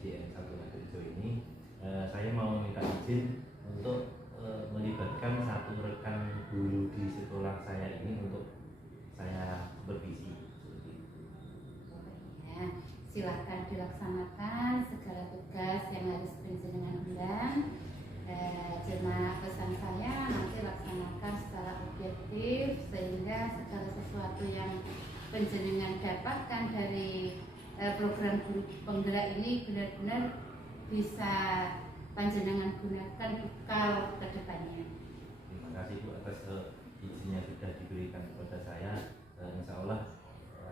SDN 1 Nagarijo ini, saya mau minta izin untuk melibatkan satu rekan guru di sekolah saya ini untuk saya supervisi. Ya, silahkan dilaksanakan segala tugas yang harus dengan undang. Cuma pesan saya nanti laksanakan secara objektif sehingga segala sesuatu yang penjenengan dapatkan dari program guru penggerak ini benar-benar bisa panjenengan gunakan bekal ke depannya. Terima kasih Bu atas izinnya sudah diberikan kepada saya. Insya Allah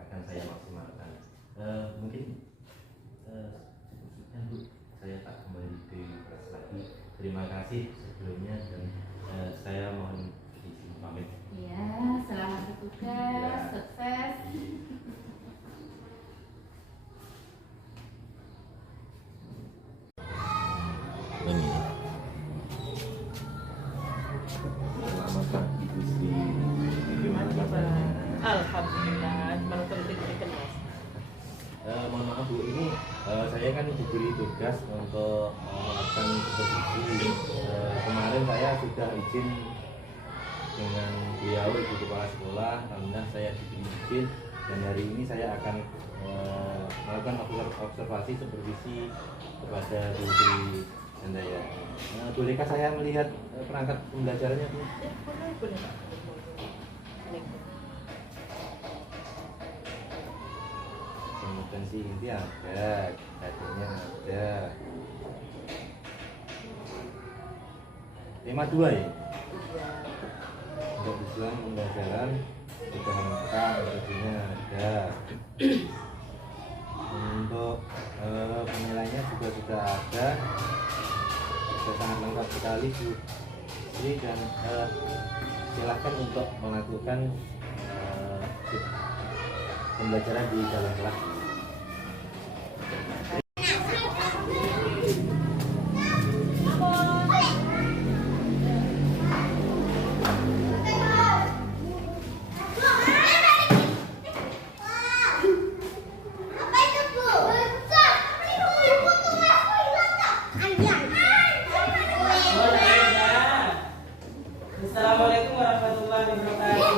akan saya maksimalkan. Mungkin selanjutnya Bu, saya tak kembali ke kelas lagi. Terima kasih sebelumnya dan saya mohon izin pamit. Ya, selamat bertugas, sukses. Ini. Selamat pagi Bu Sri. Gimana kabarnya? Alhamdulillah, mantul diberikan Mas. Mohon maaf Bu, ini saya kan diberi tugas untuk melakukan supervisi. Kemarin saya sudah izin dengan beliau Ibu Kepala Sekolah, alhamdulillah saya diberi izin dan hari ini saya akan melakukan observasi supervisi kepada Bu Sri Handaya. Bolehkah saya melihat perangkat pembelajarannya Bu? Ya, boleh Pak. Kompetensi inti ada, adanya ada. Tema 2 ya? Untuk tujuan pembelajaran sudah lengkap, adanya ada. Untuk penilaiannya juga sudah ada, sudah sangat lengkap sekali Bu. Dan silakan untuk melakukan pembelajaran di dalam kelas. Assalamualaikum warahmatullahi wabarakatuh.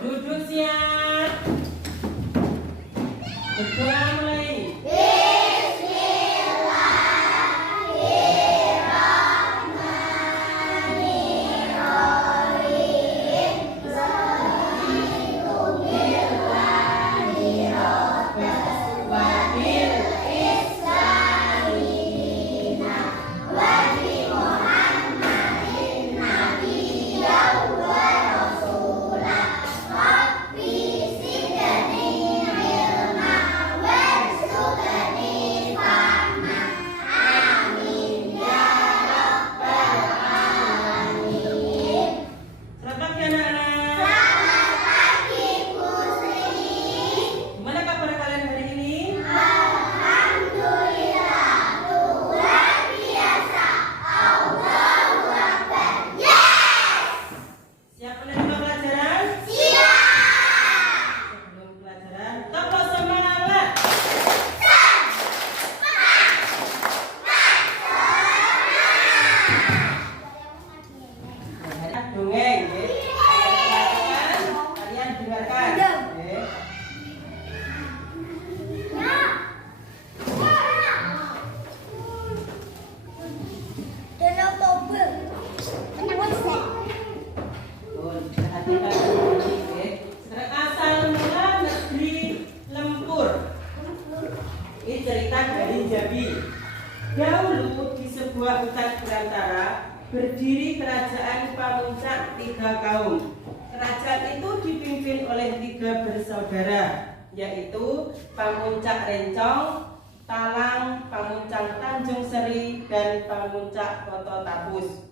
Duduk siap. Berdoa mulai. Dongeng, kalian dengarkan. Asal mula negeri Lempur. Ini cerita dari Jambi. Dahulu di sebuah hutan belantara berdiri kerajaan Pamuncak 3 kaum. Kerajaan itu dipimpin oleh 3 bersaudara, yaitu Pamuncak Rencong, Talang, Pamuncak Tanjung Seri, dan Pamuncak Koto Tapus.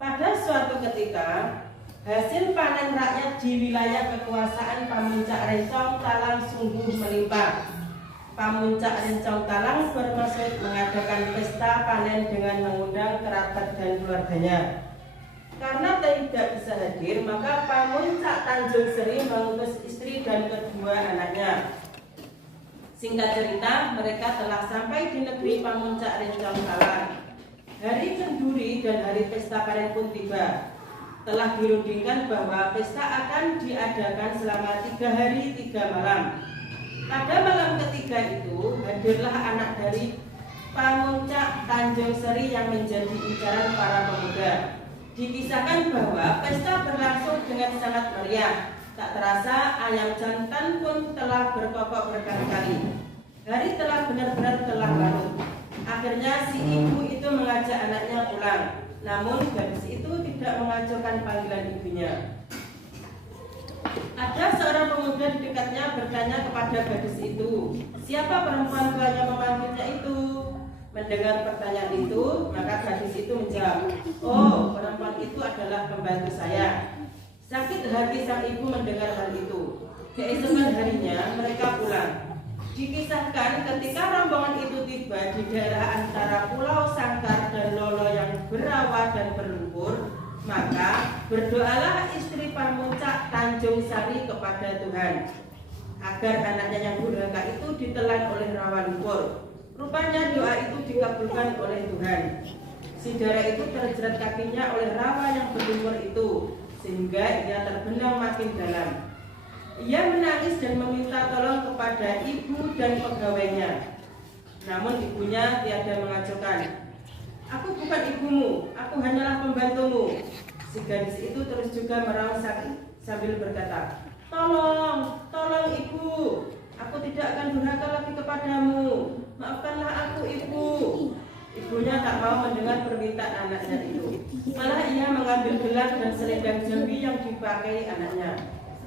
Pada suatu ketika, hasil panen rakyat di wilayah kekuasaan Pamuncak Rencong Talang sungguh melimpah. Pamuncak Rencong Talang bermaksud mengadakan pesta panen dengan mengundang kerabat dan keluarganya. Karena tidak bisa hadir, maka Pamuncak Tanjung Seri mengutus istri dan kedua anaknya. Singkat cerita, mereka telah sampai di negeri Pamuncak Rencong Salang. Hari kenduri dan hari pesta panen pun tiba. Telah dirundingkan bahwa pesta akan diadakan selama 3 hari 3 malam. Pada malam ketiga itu, hadirlah anak dari Pamuncak Tanjung Seri yang menjadi incaran para pemuda. Dikisahkan bahwa pesta berlangsung dengan sangat meriah. Tak terasa ayam jantan pun telah berkokok berkali-kali. Hari telah benar-benar telah larut. Akhirnya si ibu itu mengajak anaknya pulang. Namun gadis itu tidak mengajukan panggilan ibunya. Ada seorang pemuda di dekatnya bertanya kepada gadis itu, siapa perempuan tuanya memanggilnya itu? Mendengar pertanyaan itu, maka gadis itu menjawab, oh, perempuan itu adalah pembantu saya. Sakit hati sang ibu mendengar hal itu. Keesokan harinya mereka pulang. Dikisahkan ketika rombongan itu tiba di daerah antara Pulau Sangkar dan Lolo yang berawa dan berlumpur, maka berdoalah istri Pamuncak Tanjung Sari kepada Tuhan agar anaknya yang durhaka itu ditelan oleh rawa lumpur. Rupanya doa itu dikabulkan oleh Tuhan. Si dara itu terjerat kakinya oleh rawa yang berlumpur itu, sehingga ia terbenam makin dalam. Ia menangis dan meminta tolong kepada ibu dan pegawainya. Namun ibunya tiada mengajukan. Aku bukan ibumu, aku hanyalah pembantumu. Si gadis itu terus juga meraung sambil berkata, tolong, tolong ibu. Aku tidak akan durhaka lagi kepadamu. Maafkanlah aku ibu. Ibunya tak mau mendengar permintaan anaknya itu. Malah ia mengambil gelang dan selendang jambi yang dipakai anaknya.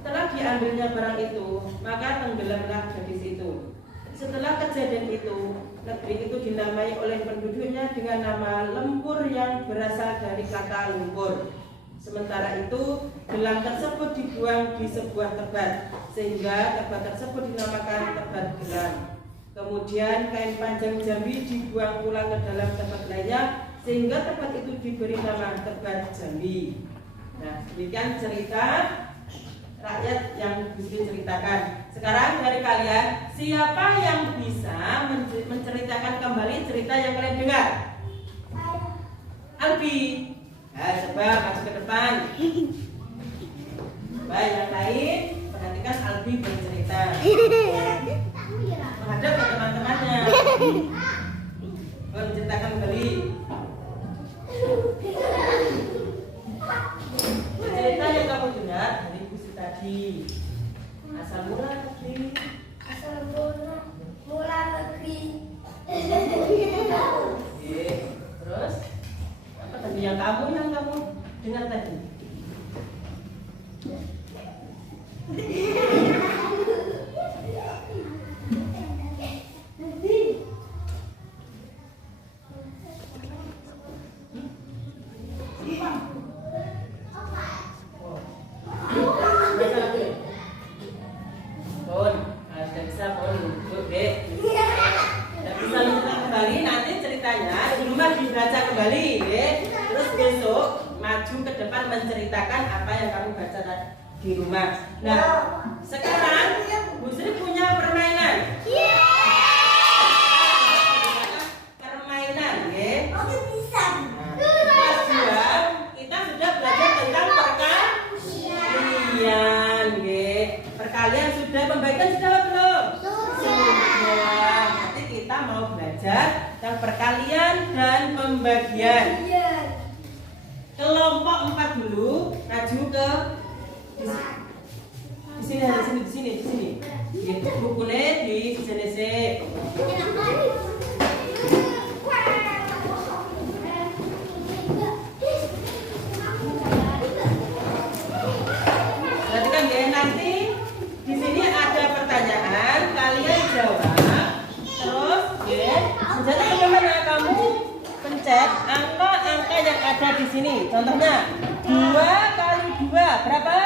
Setelah diambilnya barang itu, maka tenggelamlah gadis itu. Setelah kejadian itu, negeri itu dinamai oleh penduduknya dengan nama Lempur yang berasal dari kata lumpur. Sementara itu, gelang tersebut dibuang di sebuah tebat, sehingga tebat tersebut dinamakan tebat gelang. Kemudian kain panjang Jambi dibuang pulang ke dalam tebat lainnya, sehingga tebat itu diberi nama tebat Jambi. Nah, demikian cerita rakyat yang bisa ceritakan. Sekarang dari kalian, siapa yang bisa menceritakan kembali cerita yang kalian dengar? Albi. Nah, coba maju ke depan. Baik, yang lain perhatikan Albi bercerita. Menghadap ke teman-temannya. Menceritakan kembali. Cerita yang kamu dengar dari Bu Sri tadi. Asal mula negeri. Asal mula negeri. Oke, terus apa tadi yang kamu dengar tadi? Menceritakan apa yang kamu baca di rumah. Nah, sekarang Bu Sri punya permainan. Permainan, ya. Oke, bisa. Kelas 2 kita sudah belajar tentang perkalian, ya. Perkalian sudah, pembagian sudah belum? Sudah. Nanti kita mau belajar tentang perkalian dan pembagian. Kelompok 4 dulu, maju ke di sini. Gitu, bukunya di sini sih. Perhatikan ya, nanti di sini ada pertanyaan, kalian jawab. Terus, ya, senjata bagaimana kamu pencet angka-angka yang ada di sini. Contohnya 2 kali 2 berapa?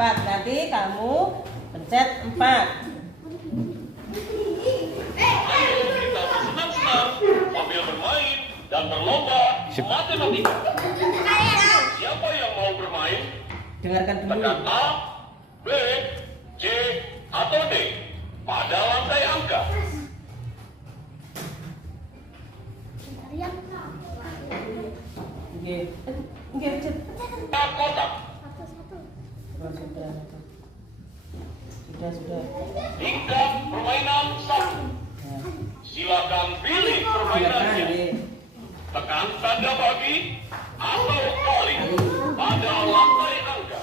4. Nanti kamu pencet 4. Ayo kita bersenang-senang sambil bermain dan berlomba Matematika. Siapa yang mau bermain? Dengarkan dulu. Tekan A, B, C, atau D pada lantai angka. Oke. Oke, Cep. Kotak. Oh, sudah. Tingkat permainan 1. Nah, Silakan pilih silakan, permainannya. Dek. Tekan tanda bagi atau kali pada lantai angka.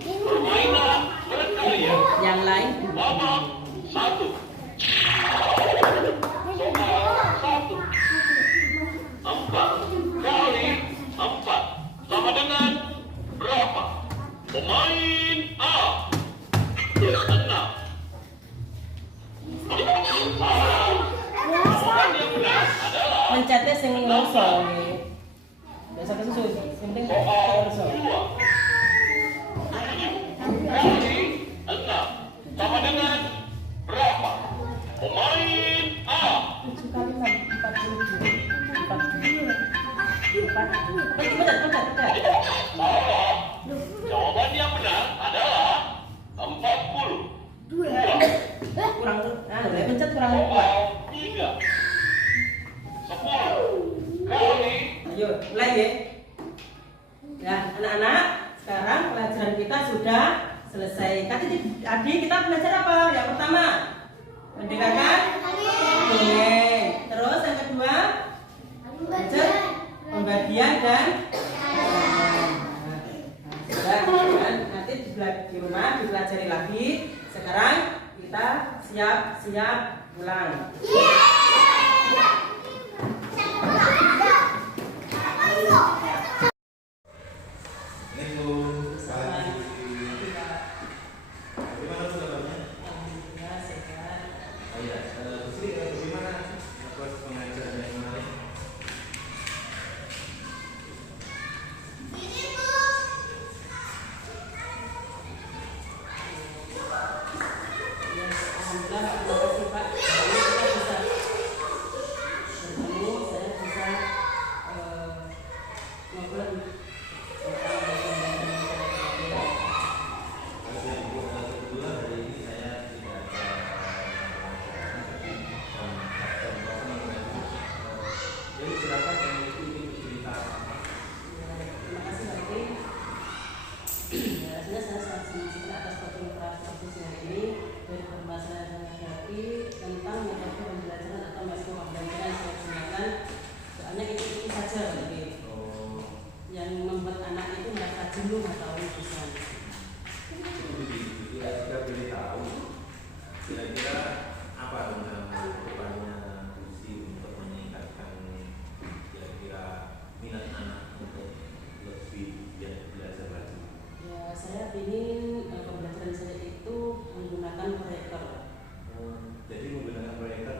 Permainan berkarya. Yang lain Babak 1. Soal 1. 4 kali 4 sama dengan berapa? Pemain A 6. Jawaban yang benar adalah mencetnya sing ngoso nggih. Biasa kesusu, yang penting soal ngoso. 2. Kali 6 sama dengan berapa? Pemain A 7 kali 6 42. 4. Pencet. salah. Jawaban yang benar adalah 40. Kurang pencet kurang kuat. Soal 3. 10 kali Ayo, mulai ya. Ya, anak-anak, sekarang pelajaran kita sudah selesai. Tadi kita belajar apa? Yang pertama, mendengarkan dongeng. Terus yang kedua, belajar pembagian dan sudah kan? Nanti di rumah dipelajari lagi. Sekarang kita siap-siap pulang. Assalamualaikum. Bagaimana kabarnya? Alhamdulillah sehat. Oh iya, Sri, bagaimana proses pengajaran yang kemarin? Alhamdulillah, terima kasih Pak. Saya bisa bertemu, saya bisa ngobrol Kebetulan hari ini saya tidak ada jadi silakan yang itu bercerita. Terima kasih Pak Edi. Ya, rasanya saya sangat senang sekali atas proses yang ini dari permasalahan yang hadapi tentang metode pembelajaran atau metode pembelajaran yang saya gunakan. Soalnya itu saja Pak Edi yang membuat anak itu merasa jenuh atau bosan. Kita boleh tahu kira-kira apa rencana kedepannya Lucy untuk meningkatkan kira-kira minat anak untuk lebih belajar lagi. Ya, saya ingin pembelajaran saya itu menggunakan proyektor. Jadi menggunakan proyektor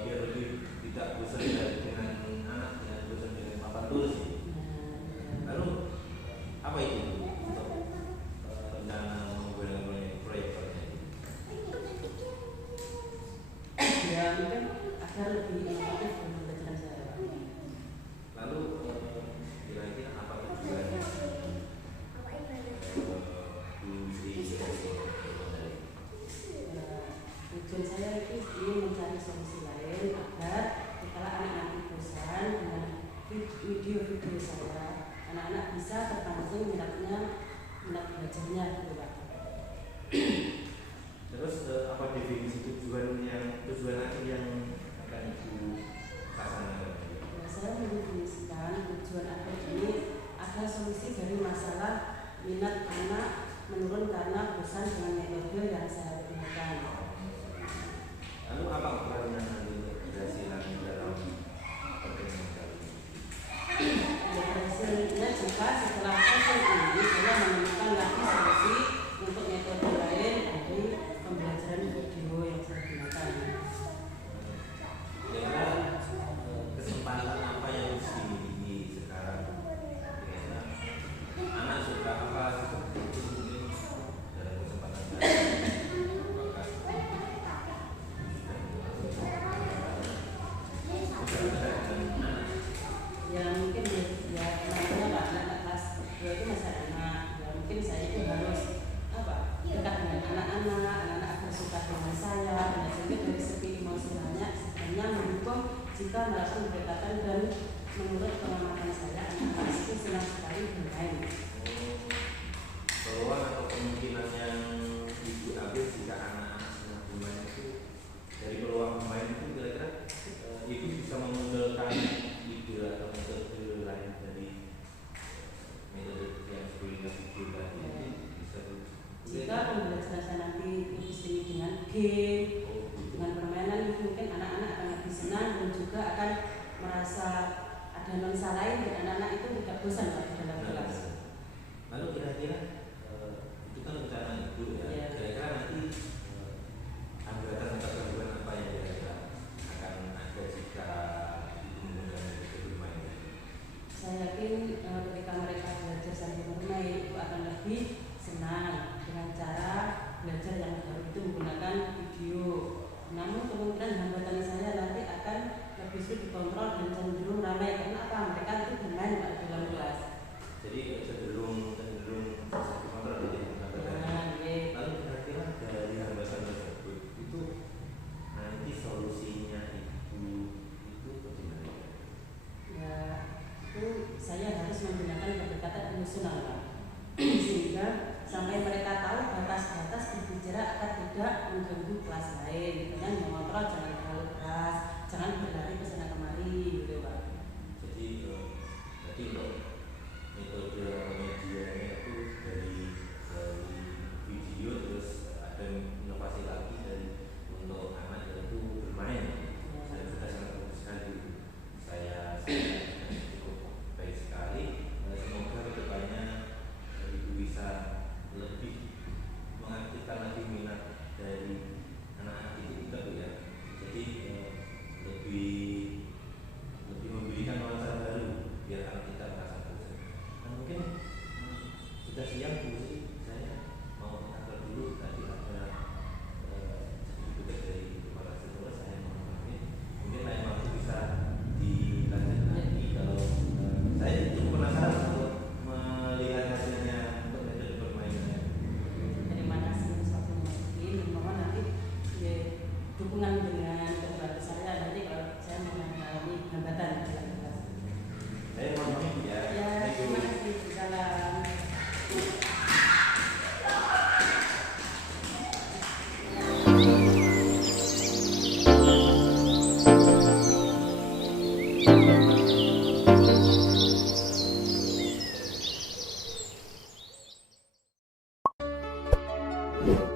biar lebih tidak bosan dengan anak, dengan bosan dengan papan tulis. Lalu apa itu untuk rencana menggunakan proyektornya? Ya, mungkin agar lebih inovatif dalam pembelajaran saya. Lalu kira-kira apa tujuannya? Tujuan saya itu ingin mencari solusi lain agar setelah anak-anak bosan dengan video-video saya, anak-anak bisa terpancing minat belajarnya gitu Pak. Terus apa definisi tujuan akhir yang akan Ibu laksanakan? Ya, saya mendefinisikan tujuan akhir ini agar solusi dari masalah minat anak menurun karena bosan dengan metode yang saya gunakan. Lalu apa ukurannya nanti keberhasilan dalam pertemuan kali ini? Ya, hasilnya jika setelah proses ini saya menemukan lagi solusi untuk metode lain dari pembelajaran video yang saya gunakan. Kira-kira kesempatan apa yang dimiliki sekarang? Kira-kira anak suka apa seperti itu mungkin dalam kesempatan kali ini? Apakah Ya mungkin kemungkinan yang ibu ambil jika anak-anak sedang bermain itu dari peluang bermain itu kira-kira ibu bisa memunculkan ide atau metode lain dari metode yang sebelumnya video tadi itu bisa Jika pembelajaran saya nanti diiringi dengan game, dengan permainan, itu mungkin anak-anak akan lebih senang dan juga akan merasa ada nuansa lain dan anak-anak itu tidak bosan Pak, di dalam kelas. Lalu kira-kira itu kan rencana ibu ya. Iya. Kira-kira nanti hambatan atau gangguan apa yang kira-kira akan ada jika ibu menggunakan metode bermain? Saya yakin ketika mereka belajar sambil bermain itu akan lebih senang dengan cara belajar yang baru itu menggunakan video. Namun kemungkinan hambatan saya nanti akan lebih sulit dikontrol dan cenderung ramai karena apa? Mereka itu bermain Pak, di dalam kelas. Jadi cenderung bisa dikontrol dari hambatan. Nah, iya. Lalu kira-kira dari hambatan tersebut itu nanti solusinya ibu itu bagaimana? Ya, itu saya harus menggunakan pendekatan emosional Pak. Sehingga sampai mereka tahu batas-batas berbicara akan tidak mengganggu kelas lain. Kemudian mengontrol jangan terlalu keras, jangan berlari ke sana kemari gitu Pak. Jadi untuk metode atau medianya itu dari video terus ada inovasi lagi dari untuk anak yaitu bermain. Saya sudah sangat bagus sekali. Saya cukup baik sekali. Semoga kedepannya ibu bisa lebih mengaktifkan lagi minat dari anak-anak itu kita Bu ya. Jadi lebih memberikan nuansa baru biar anak kita merasa bosan. Dan mungkin sudah siang Bu Sri, saya mau kantor dulu tadi ada tugas dari kepala sekolah saya mau pamit. Mungkin lain waktu bisa dilanjut lagi kalau saya cukup penasaran untuk melihat hasilnya untuk metode bermainnya. Terima kasih atas waktu yang mohon nanti ya, dukungan dengan pembantu saya nanti kalau saya mengalami hambatan di dalam kelas. Saya mohon pamit ya. Ya, Thank you. terima kasih. Salam. Thank you.